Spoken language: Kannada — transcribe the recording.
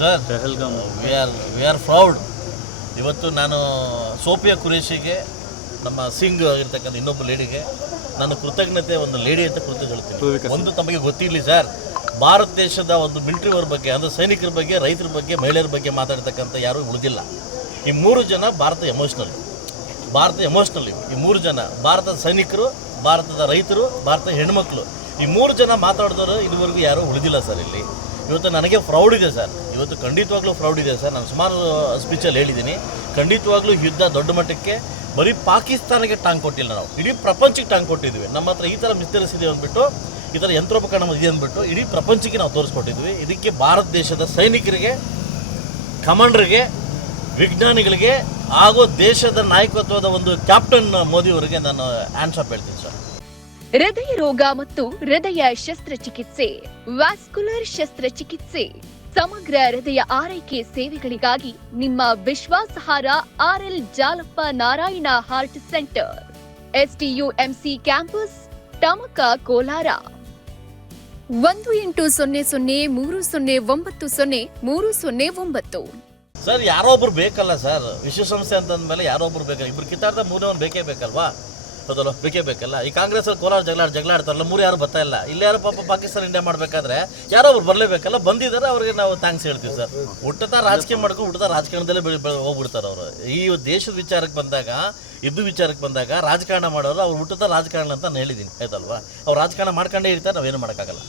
Sir. Welcome we are we are proud ಇವತ್ತು ನಾನು ಸೋಫಿಯಾ ಕುರೇಶಿಗೆ ನಮ್ಮ ಸಿಂಗ್ ಆಗಿರ್ತಕ್ಕಂಥ ಇನ್ನೊಬ್ಬ ಲೇಡಿಗೆ ನಾನು ಕೃತಜ್ಞತೆ ಒಂದು ಲೇಡಿ ಅಂತ ಕೃತಜ್ಞತೆ ಹೇಳ್ತೀನಿ. ಒಂದು ತಮಗೆ ಗೊತ್ತಿರಲಿ ಸರ್ ಭಾರತ ದೇಶದ ಒಂದು ಮಿಲಿಟರಿಯವ್ರ ಬಗ್ಗೆ ಅಂದರೆ ಸೈನಿಕರ ಬಗ್ಗೆ ರೈತರ ಬಗ್ಗೆ ಮಹಿಳೆಯರ ಬಗ್ಗೆ ಮಾತಾಡ್ತಕ್ಕಂಥ ಯಾರೂ ಉಳಿದಿಲ್ಲ. ಈ ಮೂರು ಜನ ಭಾರತ ಎಮೋಷ್ನಲ್ ಭಾರತ ಎಮೋಷ್ನಲ್ ಇವು ಈ ಮೂರು ಜನ ಭಾರತದ ಸೈನಿಕರು ಭಾರತದ ರೈತರು ಭಾರತದ ಹೆಣ್ಮಕ್ಳು. ಈ ಮೂರು ಜನ ಮಾತಾಡಿದವರು ಇದುವರೆಗೂ ಯಾರೂ ಉಳಿದಿಲ್ಲ ಸರ್ ಇಲ್ಲಿ. ಇವತ್ತು ನನಗೆ ಫ್ರೌಡ್ ಇದೆ ಸರ್. ಇವತ್ತು ಖಂಡಿತವಾಗ್ಲೂ ಫ್ರೌಡ್ ಇದೆ ಸರ್. ನಾನು ಸುಮಾರು ಸ್ಪೀಚಲ್ಲಿ ಹೇಳಿದ್ದೀನಿ. ಖಂಡಿತವಾಗ್ಲೂ ಯುದ್ಧ ದೊಡ್ಡ ಮಟ್ಟಕ್ಕೆ ಬರೀ ಪಾಕಿಸ್ತಾನಕ್ಕೆ ಟಾಂಗ್ ಕೊಟ್ಟಿಲ್ಲ ನಾವು. ಇಡೀ ಪ್ರಪಂಚಕ್ಕೆ ಟಾಂಗ್ ಕೊಟ್ಟಿದ್ವಿ ನಮ್ಮ ಹತ್ರ ಈ ಥರ ಮಿಸ್ತರಿಸಿದೆ ಅಂದ್ಬಿಟ್ಟು, ಈ ಥರ ಯಂತ್ರೋಪಕರಣ ಇದೆ ಅಂದ್ಬಿಟ್ಟು ಇಡೀ ಪ್ರಪಂಚಕ್ಕೆ ನಾವು ತೋರಿಸ್ಕೊಟ್ಟಿದ್ವಿ ಇದಕ್ಕೆ ಭಾರತ ದೇಶದ ಸೈನಿಕರಿಗೆ, ಕಮಾಂಡರ್ಗೆ, ವಿಜ್ಞಾನಿಗಳಿಗೆ ಹಾಗೂ ದೇಶದ ನಾಯಕತ್ವದ ಒಂದು ಕ್ಯಾಪ್ಟನ್ ಮೋದಿಯವರಿಗೆ ನಾನು ಆನ್ಸಪ್ ಹೇಳ್ತೀನಿ ಸರ್. ಹೃದಯ ರೋಗ ಮತ್ತು ಹೃದಯ ಶಸ್ತ್ರಚಿಕಿತ್ಸೆ, ವ್ಯಾಸ್ಕುಲರ್ ಶಸ್ತ್ರಚಿಕಿತ್ಸೆ, ಸಮಗ್ರ ಹೃದಯ ಆರೈಕೆ ಸೇವೆಗಳಿಗಾಗಿ ನಿಮ್ಮ ವಿಶ್ವಾಸಹಾರ R L Jalappa Narayana heart centre, SDUMC campus, Tamaka Kolar. ಒಂದು ಎಂಟು ಸೊನ್ನೆ ಸೊನ್ನೆ ಮೂರು ಸೊನ್ನೆ ಒಂಬತ್ತು ಸೊನ್ನೆ ಮೂರು ಸೊನ್ನೆ ಒಂಬತ್ತು. ಸರ್, ಯಾರೋ ಒಬ್ರು ಬೇಕಲ್ಲ ಸರ್. ವಿಶ್ವಸಂಸ್ಥೆ ಅಂತಂದ್ಮೇಲೆ ಯಾರೋ ಬೇಕಲ್ಲ. ಇಬ್ರು ಕಿತ್ತಾಡ್ದ ಮೂರನೇ ಬೇಕೇ ಬೇಕಲ್ವಾ? ಹೌದಲ್ಲ ಬೇಕೇ ಬೇಕಲ್ಲ? ಈ ಕಾಂಗ್ರೆಸ್ ಅವ್ರು ಕೋಲಾರ ಜಗಳ ಜಗಳ ಆಡ್ತಾರಲ್ಲ, ಮೂರು ಯಾರು ಬರ್ತಾ ಇಲ್ಲ. ಇಲ್ಲಿ ಯಾರು ಪಾಪ ಪಾಕಿಸ್ತಾನ ಇಂಡಿಯಾ ಮಾಡಬೇಕಾದ್ರೆ ಯಾರೋ ಅವ್ರು ಬರಲೇಬೇಕಲ್ಲ? ಬಂದಿದ್ದಾರೆ, ಅವ್ರಿಗೆ ನಾವು ಥ್ಯಾಂಕ್ಸ್ ಹೇಳ್ತೀವಿ ಸರ್. ಹುಟ್ಟತಾ ರಾಜಕೀಯ ಮಾಡ್ಕೊಂಡು ಹುಟ್ಟದ ರಾಜಕಾರಣದಲ್ಲೇ ಹೋಗ್ಬಿಡ್ತಾರೆ ಅವರು. ಈ ದೇಶದ ವಿಚಾರಕ್ಕೆ ಬಂದಾಗ ಇದ್ದು ವಿಚಾರಕ್ಕೆ ಬಂದಾಗ ರಾಜಕಾರಣ ಮಾಡೋರು, ಅವ್ರು ಹುಟ್ಟದ ರಾಜಕಾರಣ ಅಂತ ನಾನು ಹೇಳಿದ್ದೀನಿ, ಆಯ್ತಲ್ವಾ? ಅವ್ರು ರಾಜಕಾರಣ ಮಾಡ್ಕೊಂಡೇ ಇರ್ತಾರೆ, ನಾವೇನು ಮಾಡೋಕ್ಕಾಗಲ್ಲ.